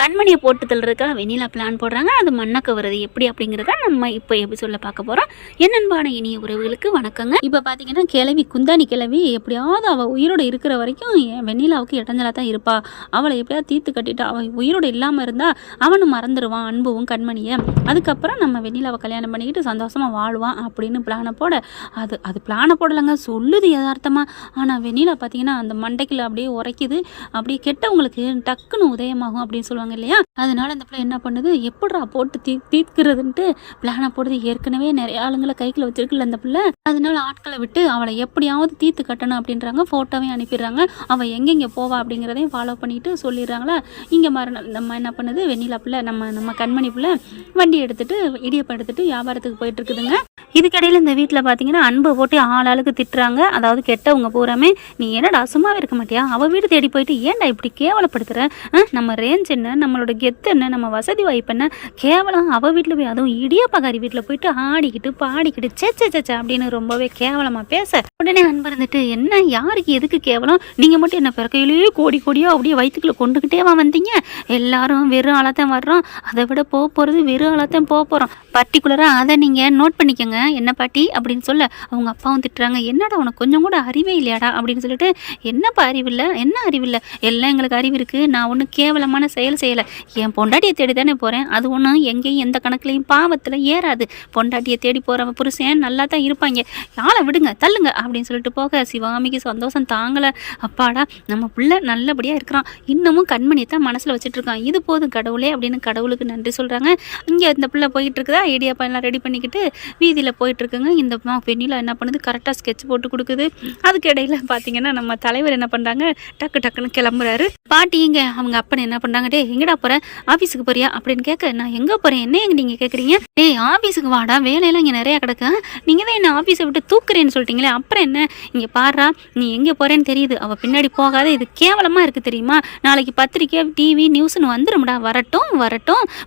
கண்மணியை போட்டு தள்ளுறதுக்கா வெண்ணிலா பிளான் போடுறாங்க. அது மண்ணை கவருது எப்படி அப்படிங்கிறத நம்ம இப்போ எபிசோட்ல பார்க்க போகிறோம். என்னன்பான இனிய உறவுகளுக்கு வணக்கங்க. இப்போ பார்த்தீங்கன்னா கிளவி குந்தாணி கிளவி எப்படியாவது அவள் உயிரோடு இருக்கிற வரைக்கும் வெண்ணிலாவுக்கு இடைஞ்சலாக தான் இருப்பா. அவளை எப்படியாவது தீர்த்து கட்டிட்டு அவள் உயிரோடு இல்லாமல் இருந்தால் அவனும் மறந்துடுவான் அன்புவும் கண்மணியை. அதுக்கப்புறம் நம்ம வெண்ணிலாவை கல்யாணம் பண்ணிக்கிட்டு சந்தோஷமாக வாழ்வான் அப்படின்னு பிளானை போட அது பிளானை போடலைங்க, சொல்லுது யதார்த்தமாக. ஆனால் வெண்ணிலா பார்த்தீங்கன்னா அந்த மண்டைக்குள்ள அப்படியே உரைக்குது. அப்படியே கெட்டவங்களுக்கு டக்குன்னு உதயமாகும் அப்படின்னு சொல்லுவாங்க இல்லையா. அதனால அந்த பிள்ளை என்ன பண்ணுது, எப்படா போட்டு தீர்க்கிறதுன்ட்டு பிளானை போடுது. ஏற்கனவே நிறைய ஆளுங்களை கைக்குள்ள வச்சிருக்குல்ல அந்த பிள்ளை. அதனால ஆட்களை விட்டு அவளை எப்படியாவது தீர்த்து கட்டணும் அப்படின்றாங்க. ஃபோட்டோவையும் அனுப்பிடுறாங்க. அவள் எங்கெங்கே போவா அப்படிங்கிறதையும் ஃபாலோ பண்ணிட்டு சொல்லிடுறாங்களா. இங்கே மறுநாள் நம்ம என்ன பண்ணுது, வெண்ணிலா பிள்ளை நம்ம கண்மணி பிள்ளை வண்டி எடுத்துட்டு இடியப்பம் எடுத்துட்டு வியாபாரத்துக்கு போயிட்டு இருக்குதுங்க. இதுக்கடையில் இந்த வீட்டில் பார்த்தீங்கன்னா அன்பை போட்டு ஆளாளுக்கு திட்டுறாங்க. அதாவது கெட்டவங்க பூராமே, நீ என்னடா சும்மாவே இருக்க மாட்டியா, அவள் வீடு தேடி போயிட்டு ஏன்டா இப்படி கேவலப்படுத்துற, நம்ம ரேஞ்ச் என்ன, நம்மளோட கெத்து என்ன, நம்ம வசதி வாய்ப்பு என்ன, கேவலம் அவள் வீட்டில் போய் அதுவும் இடியப்பகாரி வீட்டில் போயிட்டு ஆடிக்கிட்டு பாடிக்கிட்டு சேச்சா அப்படின்னு ரொம்பவே கேவலமாக பேச உடனே அன்பு இருந்துட்டு, என்ன யாருக்கு எதுக்கு கேவலம், நீங்கள் மட்டும் என்ன பிறக்கையிலேயே கோடியோ அப்படியே வயிற்றுக்குள்ளே கொண்டுக்கிட்டே வந்தீங்க, எல்லாரும் வெறும் ஆளாத்தான் வர்றோம், அதை விட போகிறது வெறும் ஆளாத்தான் போகிறோம், பர்டிகுலராக அதை நீங்கள் நோட் பண்ணிக்கோங்க என்ன பாட்டி அப்படின்னு சொல்ல அவங்க அப்பாவும் திட்டுறாங்க. என்னடா உனக்கு கொஞ்சம் கூட அறிவே இல்லையாடா அப்படின்னு சொல்லிட்டு, என்னப்பா அறிவில்லை, என்ன அறிவில்லை, எல்லாம் எங்களுக்கு அறிவு இருக்குது, நான் ஒன்றும் கேவலமான செயல் செய்யலை, என் பொண்டாட்டியை தேடி தானே போகிறேன், அது ஒன்றும் எங்கேயும் எந்த கணக்குலையும் பாவத்தில் ஏறாது, பொண்டாட்டியை தேடி போகிறவன் புருஷன் நல்லா தான் இருப்பாங்க, யாரை விடுங்க தள்ளுங்க அப்படின்னு சொல்லிட்டு போக சிவாமிக்கு சந்தோஷம் தாங்கலை. அப்பாடா நம்ம பிள்ளை நல்லபடியாக இருக்கிறான், இன்னமும் கண்மணியை தான் மனசில் வச்சுட்டு இருக்கான், இது போதும் கடவுளே அப்படின்னு கடவுளுக்கு நன்றி சொல்கிறாங்க. இங்கே இந்த பிள்ளை போயிட்டு இருக்குதா, ஐடியாப்பா எல்லாம் ரெடி பண்ணிக்கிட்டு வீதியில் போயிட்டுருக்குங்க. இந்த வெண்ணிலா என்ன பண்ணுது, கரெக்டாக ஸ்கெட்ச் போட்டு கொடுக்குது. அதுக்கு இடையில பார்த்தீங்கன்னா நம்ம தலைவர் என்ன பண்ணுறாங்க, டக்குன்னு கிளம்புறாரு. பாட்டிங்க அவங்க அப்பனை என்ன பண்ணுறாங்க, டே எங்கடா போகிற, ஆஃபீஸுக்கு போறியா அப்படின்னு கேட்க, நான் எங்கே போகிறேன், என்ன எங்க நீங்கள் கேட்குறீங்க, டேய் ஆஃபீஸுக்கு வாடா, வேலையெல்லாம் இங்கே நிறையா கிடக்கு, நீங்கள் தான் என்ன ஆஃபீஸை விட்டு தூக்குறேன்னு சொல்லிட்டீங்களே, அப்புறம் என்ன, இங்கே பாடுறா நீ எங்கே போகிறேன்னு தெரியுது, அவள் பின்னாடி போகாத, இது கேவலமாக இருக்குது தெரியுமா, நாளைக்கு பத்திரிக்கை டிவி நியூஸ்னு வந்துடும்டா, வரட்டும்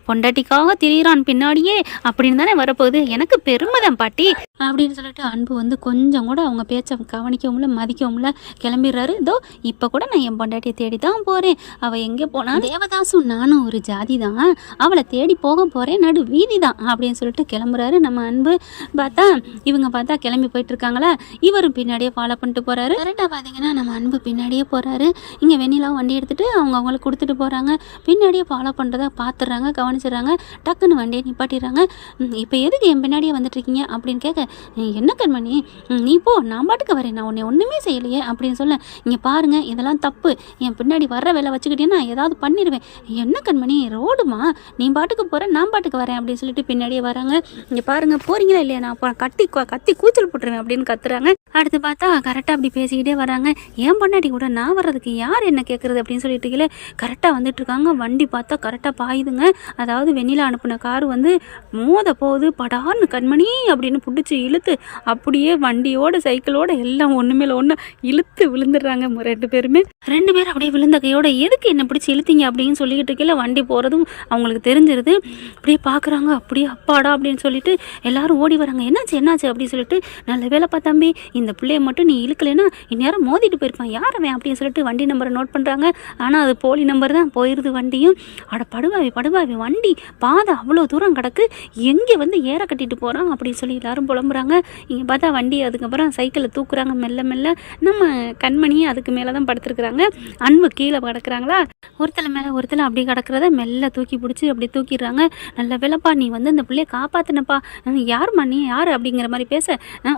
பொண்டாட்டிக்காக திரியிறான் பின்னாடியே அப்படின்னு தானே வரப்போகுது, எனக்கு பெருமை தான் பாட்டி அப்படின்னு சொல்லிட்டு அன்பு வந்து கொஞ்சம் கூட அவங்க பேச்சை கவனிக்கவும் இல்லை மதிக்கவும் இல்லை, கிளம்பிடுறாரு. இதோ இப்போ கூட நான் என் பொண்டாட்டியை தேடி தான் போகிறேன், அவள் எங்கே போனா தேவதாசும் நானும் ஒரு ஜாதி தான், அவளை தேடி போக போகிறேன், நடு வீதி தான் அப்படின்னு சொல்லிட்டு கிளம்புறாரு. நம்ம அன்பு பார்த்தா கிளம்பி போயிட்டு இருக்காங்களா, இவரும் பின்னாடியே ஃபாலோ பண்ணிட்டு போகிறாரு. கரெக்டாக பார்த்தீங்கன்னா நம்ம அன்பு பின்னாடியே போகிறாரு. இங்கே வெண்ணிலாவும் வண்டி எடுத்துகிட்டு அவங்களுக்கு கொடுத்துட்டு போகிறாங்க. பின்னாடியே ஃபாலோ பண்ணுறதா பார்த்துடுறாங்க, கவனிச்சிடுறாங்க. டக்குன்னு வண்டியை நிப்பாட்டிடுறாங்க. இப்போ எதுக்கு என் பின்னாடியே வந்துட்டு இருக்கீங்க அப்படின்னு கேட்க, என்ன கண்மணி நீ போ, நான் பாட்டுக்கு வரேன், நான் உன்னை ஒன்றுமே செய்யலையே அப்படின்னு சொல்ல, இங்கே பாருங்க இதெல்லாம் தப்பு, என் பின்னாடி வர்ற வேலை வச்சுக்கிட்டேன்னா ஏதாவது பண்ணிடுவேன், என்ன கண்மணி ரோடுமா, நீ பாட்டுக்கு போகிறேன் நான் பாட்டுக்கு வரேன் அப்படின்னு சொல்லிட்டு பின்னாடியே வராங்க. இங்கே பாருங்க போறீங்களா இல்லையா, நான் கத்தி கூச்சல் போட்டுருவேன் அப்படின்னு கத்துறாங்க. அடுத்து பார்த்தா கரெக்டாக அப்படி பேசிக்கிட்டே வராங்க. என் பொண்டாட்டி கூட நான் வர்றதுக்கு யார் என்ன கேட்குறது அப்படின்னு சொல்லிட்டு கரெக்டாக வந்துட்டு இருக்காங்க. வண்டி பார்த்தா கரெக்டாக பாயுதுங்க. அதாவது வெண்ணிலா அனுப்பின கார் வந்து மோத போகுது. படார்னு கண்மணி அப்படின்னு பிடிச்சி இழுத்து அப்படியே வண்டியோட சைக்கிளோட எல்லாம் ஒன்று மேலே ஒன்று இழுத்து விழுந்துடுறாங்க ரெண்டு பேரும் அப்படியே விழுந்த கையோட, எதுக்கு என்ன பிடிச்சி இழுத்தீங்க அப்படின்னு சொல்லிக்கிட்டு இருக்கையில வண்டி போகிறதும் அவங்களுக்கு தெரிஞ்சிருது. அப்படியே பார்க்குறாங்க, அப்படியே அப்பாடா அப்படின்னு சொல்லிட்டு எல்லாரும் ஓடி வராங்க. என்னாச்சு அப்படின்னு சொல்லிட்டு, நல்ல வேலைப்பா தம்பி, இந்த பிள்ளைய மட்டும் நீ இழுக்கலைன்னா இந்நேரம் மோதிட்டு போயிருப்பான், யாரவே அப்படின்னு சொல்லிட்டு வண்டி நம்பரை நோட் பண்ணுறாங்க. ஆனால் அது போலி நம்பர் தான் போயிடுது வண்டியும். அட படுவாவி வண்டி பாதை அவ்வளோ தூரம் கிடக்கு, எங்கே வந்து ஏற கட்டிட்டு போகிறான் அப்படின்னு சொல்லி எல்லாரும் புலம்புறாங்க. இங்கே பார்த்தா வண்டி அதுக்கப்புறம் சைக்கிளில் தூக்குறாங்க மெல்ல. நம்ம கண்மணியும் அதுக்கு மேலே தான் படுத்துருக்குறாங்க. அன்பு கீழே கிடக்குறாங்களா, ஒருத்தலை மேலே ஒருத்தலை அப்படி கிடக்கிறத மெல்ல தூக்கி பிடிச்சி அப்படி தூக்கிடுறாங்க. நல்ல வேலைப்பா நீ வந்து இந்த பிள்ளைய காப்பாற்றினப்பா, யாரும்மா நீ யார் அப்படிங்கிற மாதிரி பேச,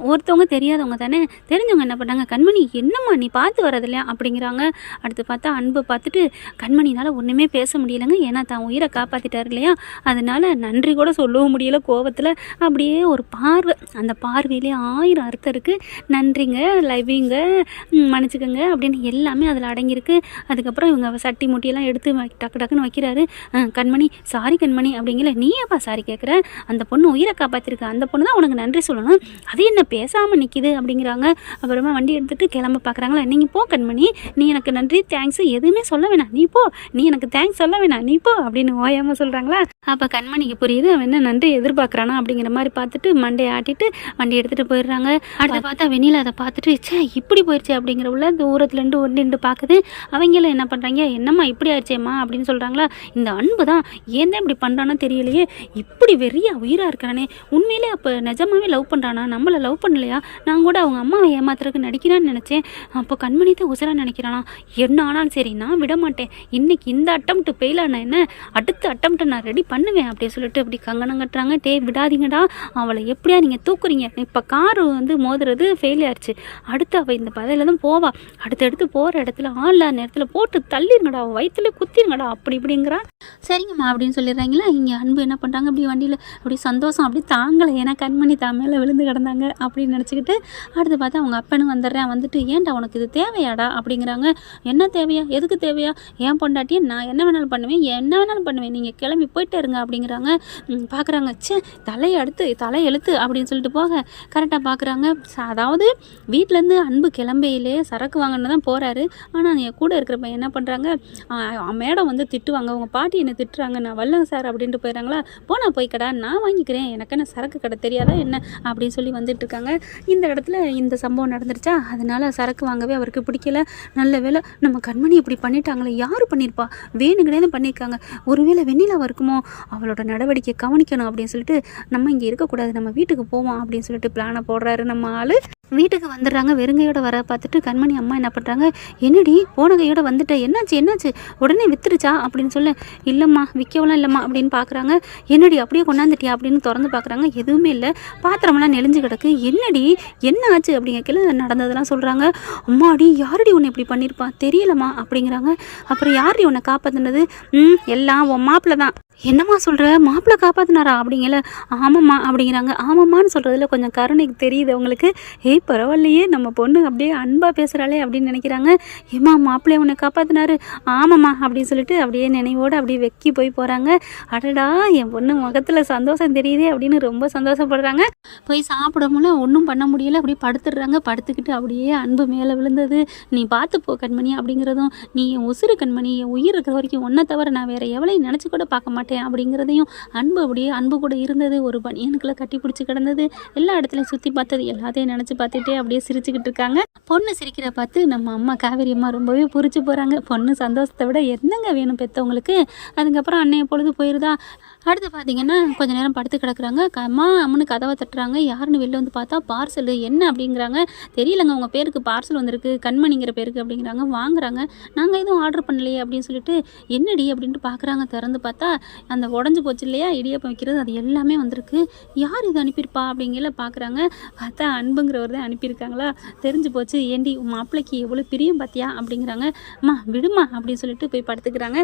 ஒருத்தவங்க தெரியாதவங்க தானே, தெரிஞ்சவங்க என்ன பண்ணாங்க, கண்மணி என்னம்மா நீ பார்த்து வர்றது இல்லையா அப்படிங்கிறாங்க. அடுத்து பார்த்தா அன்பு பார்த்துட்டு, கண்மணினால் ஒன்றுமே பேச முடியலைங்க, ஏன்னா தான் உயிரை காப்பாற்றிட்டார் இல்லையா, அதனால நன்றி கூட சொல்லவும் முடியல கோவத்தில். அப்படியே ஒரு பார்வை, அந்த பார்வையிலே 1000 அர்த்தம் இருக்குது. நன்றிங்க, லவ்விங்க, மன்னிச்சுக்கோங்க அப்படின்னு எல்லாமே அதில் அடங்கியிருக்கு. அதுக்கப்புறம் இவங்க சட்டி முட்டியெல்லாம் எடுத்து டக்குன்னு வைக்கிறாரு. கண்மணி சாரி கண்மணி அப்படிங்கிற, நீ ஏப்பா சாரி கேட்குற, அந்த பொண்ணு உயிரை காப்பாற்றிருக்கு, அந்த பொண்ணு தான் உனக்கு நன்றி சொல்லணும், அது என்ன பேசாமல் நிற்கிது அப்படிங்கிறாங்க. அப்புறமா வண்டி எடுத்துகிட்டு கிளம்ப பார்க்குறாங்களா, நீங்கள் போ கண்மணி, நீ எனக்கு நன்றி தேங்க்ஸ் எதுவுமே சொல்ல வேணாம், நீ போ, நீ எனக்கு தேங்க்ஸ் சொல்ல வேணாம், நீ போ அப்படின்னு ஓயாமல் சொல்கிறாங்களா. அப்போ கண்மணிக்கு புரியுது அவன் என்ன நன்றி எதிர்பார்க்குறானா அப்படிங்கிற மாதிரி பார்த்துட்டு மண்டையை ஆட்டிட்டு வண்டி எடுத்துகிட்டு போயிடுறாங்க. அடுத்து பார்த்தா வெண்ணிலா அதை பார்த்துட்டு, சே இப்படி போயிடுச்சு அப்படிங்கிற உள்ள தூரத்துலேருந்து ஒன்று பார்க்குது. அவங்களும் என்ன பண்ணுறாங்க, என்னம்மா இப்படி ஆயிடுச்சேம்மா அப்படின்னு அப்படின்னு சொல்கிறாங்களா. இந்த அன்பு தான் ஏன் தான் இப்படி பண்ணுறானோ தெரியலையே, இப்படி வெறியா உயிராக இருக்கிறானே, உண்மையிலே அப்போ நிஜமாவே லவ் பண்ணுறானா, நம்மளை லவ் பண்ணலையா, நான் கூட அவங்க அம்மாவை ஏமாத்துறதுக்கு நடிக்கிறான்னு நினச்சேன், அப்போ கண்மணி தான் உசராக நினைக்கிறானா, என்ன ஆனாலும் சரி நான் விட மாட்டேன், இன்னைக்கு இந்த அட்டம்ப்ட் ஃபெயில் ஆன என்ன அடுத்த அட்டம்ப்ட் நான் ரெடி பண்ணுவேன் அப்படின்னு சொல்லிட்டு அப்படி கங்கணம் கட்டுறாங்க. விடாதீங்கடா, அவளை எப்படியா நீங்கள் தூக்குறீங்க, இப்போ காரு வந்து மோதுறது ஃபெயில் ஆயிடுச்சு, அடுத்து அவள் இந்த பதையில தான் போவா, அடுத்தடுத்து போகிற இடத்துல ஆள்ல நேரத்தில் போட்டு தள்ளிருங்கடா, அவள் வயிற்றுல குத்திருங்கடா அப்படி இப்படிங்கிறா. சரிங்கம்மா அப்படின்னு சொல்லிடுறாங்களா. இங்கே அன்பு என்ன பண்ணுறாங்க, அப்படி வண்டியில் அப்படி சந்தோஷம் அப்படி தாங்கலை, ஏன்னா கண்மணி தான் மேலே விழுந்து கிடந்தாங்க அப்படின்னு நினச்சிக்கிட்டு அடுத்து பார்த்தா அவங்க அப்பனும் வந்துடுறேன். வந்துட்டு ஏன்டா உனக்கு இது தேவையாடா அப்படிங்கிறாங்க. என்ன தேவையா, எதுக்கு தேவையா, ஏன் பொண்டாட்டியே நான் என்ன வேணாலும் பண்ணுவேன், நீங்கள் கிளம்பி போயிட்டே இருங்க அப்படிங்கிறாங்க. பார்க்குறாங்க, சே தலையெழுத்து அப்படின்னு சொல்லிட்டு போக கரெக்டாக பார்க்குறாங்க. அதாவது வீட்டிலேருந்து அன்பு கிளம்பையிலே சரக்கு வாங்கன்னு தான் போகிறாரு. ஆனால் என் கூட இருக்கிற பையன் என்ன பண்ணுறாங்க, மேடம் வந்து திட்டுவாங்க, உங்கள் பாட்டி என்னை திட்டுறாங்க, நான் வரலங்க சார் அப்படின்ட்டு போயிடறாங்களா. போய் கடை நான் வாங்கிக்கிறேன், எனக்கு என்ன சரக்கு கடை தெரியாதா என்ன அப்படின்னு சொல்லி வந்துட்டுருக்காங்க. இந்த இடத்துல இந்த சம்பவம் நடந்துருச்சா, அதனால் சரக்கு வாங்கவே அவருக்கு பிடிக்கல. நல்ல வேலை நம்ம கண்மணி இப்படி பண்ணிட்டாங்களே, யார் பண்ணியிருப்பா, வேணுங்கனே தான் பண்ணியிருக்காங்க, ஒருவேளை வெண்ணிலாவாக இருக்குமோ, அவளோட நடவடிக்கை கவனிக்கணும் அப்படின்னு சொல்லிட்டு நம்ம இங்கே இருக்கக்கூடாது, நம்ம வீட்டுக்கு போவோம் அப்படின்னு சொல்லிட்டு பிளானை போடுறாரு நம்ம ஆள். வீட்டுக்கு வந்துடுறாங்க. வெறுங்கையோட வர பார்த்துட்டு கண்மணி அம்மா என்ன பண்ணுறாங்க, என்னடி போன கையோட வந்துட்ட, என்னாச்சு உடனே வித்துருச்சா அப்படின்னு சொல்ல, இல்லைம்மா விற்கவெல்லாம் இல்லைம்மா அப்படின்னு பார்க்குறாங்க. என்னடி அப்படியே கொண்டாந்துட்டியா அப்படின்னு திறந்து பார்க்குறாங்க, எதுவுமே இல்லை, பாத்திரமெல்லாம் நெளிஞ்சு கிடக்கு, என்னடி என்ன ஆச்சு அப்படிங்கல நடந்ததெல்லாம் சொல்கிறாங்க. அம்மாடி யாரடி உன்னை இப்படி பண்ணியிருப்பா தெரியலம்மா அப்படிங்கிறாங்க. அப்புறம் யாரடி உன்னை காப்பாற்றினது, எல்லாம் உன் மாப்பிள்ள தான். என்னம்மா சொல்கிற, மாப்பிள்ளை காப்பாற்றினாரா அப்படிங்கல. ஆமாம்மா அப்படிங்கிறாங்க. ஆமாம்மான்னு சொல்கிறதுல கொஞ்சம் கருணைக்கு தெரியுது அவங்களுக்கு. பரவாயில்லையே நம்ம பொண்ணு அப்படியே அன்பாக பேசுகிறாளே அப்படின்னு நினைக்கிறாங்க. ஏம்மா மாப்பிள்ளைய உன்னை காப்பாற்றினாரு, ஆமாம்மா அப்படின்னு சொல்லிட்டு அப்படியே நினைவோடு அப்படியே வெக்கி போகிறாங்க. அடடா என் பொண்ணு முகத்தில் சந்தோஷம் தெரியுதே அப்படின்னு ரொம்ப சந்தோஷப்படுறாங்க. போய் சாப்பிடமுல ஒன்றும் பண்ண முடியலை, அப்படியே படுத்துடுறாங்க. படுத்துக்கிட்டு அப்படியே அன்பு மேலே விழுந்தது, நீ பார்த்து போ கண்மணி அப்படிங்கிறதும், நீ என் உசுறு கண்மணி, என் உயிர் இருக்கிற வரைக்கும் ஒன்றை தவிர நான் வேறு எவளையும் நினச்சி கூட பார்க்க மாட்டேன் அப்படிங்கிறதையும், அன்பு அப்படியே அன்பு கூட இருந்தது, ஒரு பனியனுக்குள்ள கட்டி பிடிச்சி கிடந்தது, எல்லா இடத்துலையும் சுற்றி பார்த்தது எல்லாத்தையும் நினச்சி பார்த்துட்டே அப்படியே சிரிச்சுக்கிட்டு இருக்காங்க. பொண்ணு சிரிக்கிற பார்த்து நம்ம அம்மா காவேரி அம்மா ரொம்பவே புரிச்சு போகிறாங்க. பொண்ணு சந்தோஷத்தை விட என்னங்க வேணும் பெற்றவங்களுக்கு. அதுக்கப்புறம் அன்னைய பொழுது போயிருதா. அடுத்து பார்த்தீங்கன்னா கொஞ்ச நேரம் படுத்து கிடக்குறாங்க. அம்மனு கதவை தட்டுறாங்க. யாருன்னு வெளில வந்து பார்த்தா பார்சல். என்ன அப்படிங்கிறாங்க, தெரியலங்க உங்கள் பேருக்கு பார்சல் வந்திருக்கு, கண்மணிங்கிற பேருக்கு அப்படிங்கிறாங்க. வாங்குறாங்க. நாங்கள் எதுவும் ஆர்டர் பண்ணலையே அப்படின்னு சொல்லிட்டு, என்னடி அப்படின்ட்டு பார்க்குறாங்க. திறந்து பார்த்தா அந்த உடஞ்சி போச்சு இல்லையா இடியப்பம் வைக்கிறது, அது எல்லாமே வந்திருக்கு. யார் இது அனுப்பியிருப்பா அப்படிங்கிற பார்க்குறாங்க. பார்த்தா அன்புங்கிறவர் தான் அனுப்பியிருக்காங்களா. தெரிஞ்சு போச்சு. ஏண்டி உன் மாப்பிள்ளைக்கு எவ்வளோ பிரியம் பார்த்தியா அப்படிங்கிறாங்க. அம்மா விடுமா அப்படின்னு சொல்லிட்டு போய் படுத்துக்கிறாங்க.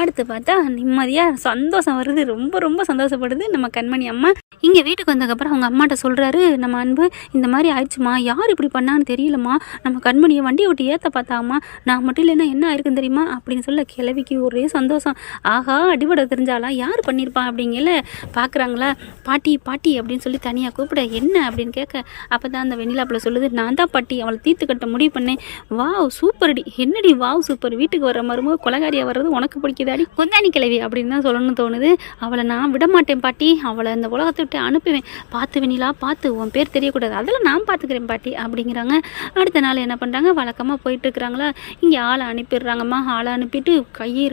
அடுத்து பார்த்தா நிம்மதியாக சந்தோஷம் வருது. ரொம்ப ரொம்ப சந்தோஷப்படுது நம்ம கண்மணி அம்மா. இங்கே வீட்டுக்கு வந்ததுக்கப்புறம் அவங்க அம்மாட்ட சொல்கிறாரு நம்ம அன்பு, இந்த மாதிரி ஆயிடுச்சுமா, யார் இப்படி பண்ணான்னு தெரியலம்மா, நம்ம கண்மணியை வண்டியை விட்டு ஏற்ற பார்த்தாம்மா, நான் மட்டும் இல்லைன்னா என்ன ஆயிருக்குன்னு தெரியுமா அப்படின்னு சொல்ல கிழவிக்கு ஒரே சந்தோஷம். ஆஹா அடிபட தெரிஞ்சாலா, யார் பண்ணியிருப்பா அப்படிங்கல பார்க்குறாங்களா. பாட்டி பாட்டி அப்படின்னு சொல்லி தனியாக கூப்பிட, என்ன அப்படின்னு கேட்க, அப்போ தான் அந்த வெண்ணிலாப்பில் சொல்லுது, நான் தான் பாட்டி அவளை தீர்த்து கட்ட முடிவு பண்ணேன். வாவ் சூப்பர்டி, என்னடி வாவ் சூப்பர், வீட்டுக்கு வர மருமக கொலகாரியாக வர்றது உனக்கு பிடிக்குதாடி, கொந்தாணி கிழவி அப்படின்னு தான் சொல்லணும்னு தோணுது. அவளை நான் விட மாட்டேன் பாட்டி, அவளை அந்த உலகத்தை விட்டு அனுப்புவேன், பார்த்து வெண்ணிலா பார்த்து, உன் பேர் தெரியக்கூடாது, அதெல்லாம் நான் பார்த்துக்கிறேன் பாட்டி அப்படிங்கிறாங்க. அடுத்த நாள் என்ன பண்ணுறாங்க, வழக்கமாக போயிட்டு இருக்கிறாங்களா. இங்கே ஆளை அனுப்பிடுறாங்கம்மா. ஆளை அனுப்பிட்டு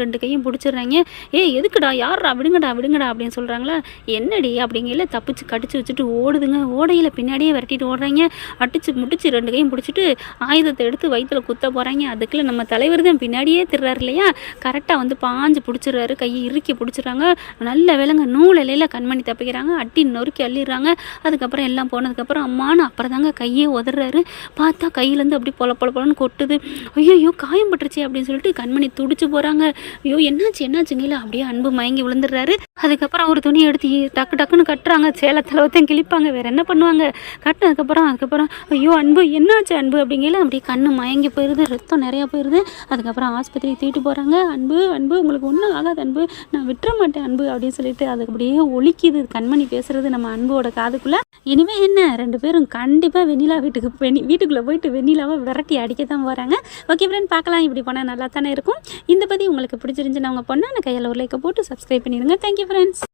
ரெண்டு கையும் பிடிச்சிடுறாங்க. எதுக்குடா, யாரா, விடுங்கடா விடுங்கடா அப்படின்னு சொல்கிறாங்களா. என்னடி அப்படிங்கல தப்பிச்சு கடிச்சு வச்சுட்டு ஓடுதுங்க. ஓடையில் பின்னாடியே விரட்டிட்டு ஓடுறாங்க. அடிச்சு முட்டிச்சு ரெண்டு கையும் பிடிச்சிட்டு ஆயுதத்தை எடுத்து வயிற்றுல குத்த போகிறாங்க. அதுக்குள்ள நம்ம தலைவர் தான் பின்னாடியே திடுறாரு இல்லையா, கரெக்டாக வந்து பாஞ்சு பிடிச்சிடுறாரு. கையை இறுக்கி பிடிச்சிடுறாங்க. நல்ல வேலைங்க, நூலையில கண்மணி தப்பிக்கிறாங்க. அட்டி நொறுக்கி அள்ளிடுறாங்க. அதுக்கப்புறம் எல்லாம் போனதுக்கப்புறம் அம்மானு அப்புறம் தாங்க கையே உதறாரு. பார்த்தா கையிலேருந்து அப்படி பொல பொலன்னு கொட்டுது. ஐயோ காயம் பட்டுருச்சு அப்படின்னு சொல்லிட்டு கண்மணி துடிச்சு போகிறாங்க. ஐயோ என்னாச்சுங்களா, அப்படியே அன்பு மயங்கி விழுந்துடுறாரு. அதுக்கப்புறம் ஒரு துணியை எடுத்து டக்குன்னு கட்டுறாங்க. சேலத்தில் ஒருத்தன் கிழிப்பாங்க, வேற என்ன பண்ணுவாங்க. அதுக்கப்புறம் ஐயோ அன்பு என்னாச்சு அன்பு அப்படிங்கல அப்படியே கண்ணு மயங்கி போயிடுது, ரத்தம் நிறையா போயிடுது. அதுக்கப்புறம் ஆஸ்பத்திரி தூக்கிட்டு போகிறாங்க. அன்பு உங்களுக்கு ஒன்றும் ஆகாது அன்பு, நான் விட்டுற மாட்டேன் அன்பு அப்படின்னு சொல்லிட்டு அது அப்படியே ஒலிக்குது கண்மணி பேசுறது நம்ம அன்போட காதுக்குள்ள. இனிமே என்ன, ரெண்டு பேரும் கண்டிப்பாக வெண்ணிலா வீட்டுக்குள்ளே போயிட்டு வெண்ணிலாவை விரட்டி அடிக்க தான் போகிறாங்க. ஓகே ஃப்ரெண்ட், பார்க்கலாம். இப்படி போனால் நல்லா தானே இருக்கும். இந்த பற்றி உங்களுக்கு பிடிச்சிருந்துச்சுன்னா அவங்க பொண்ணான கையில் ஒரு லைக்கை போட்டு சப்ஸ்கிரைப் பண்ணிடுங்க. Thank you friends.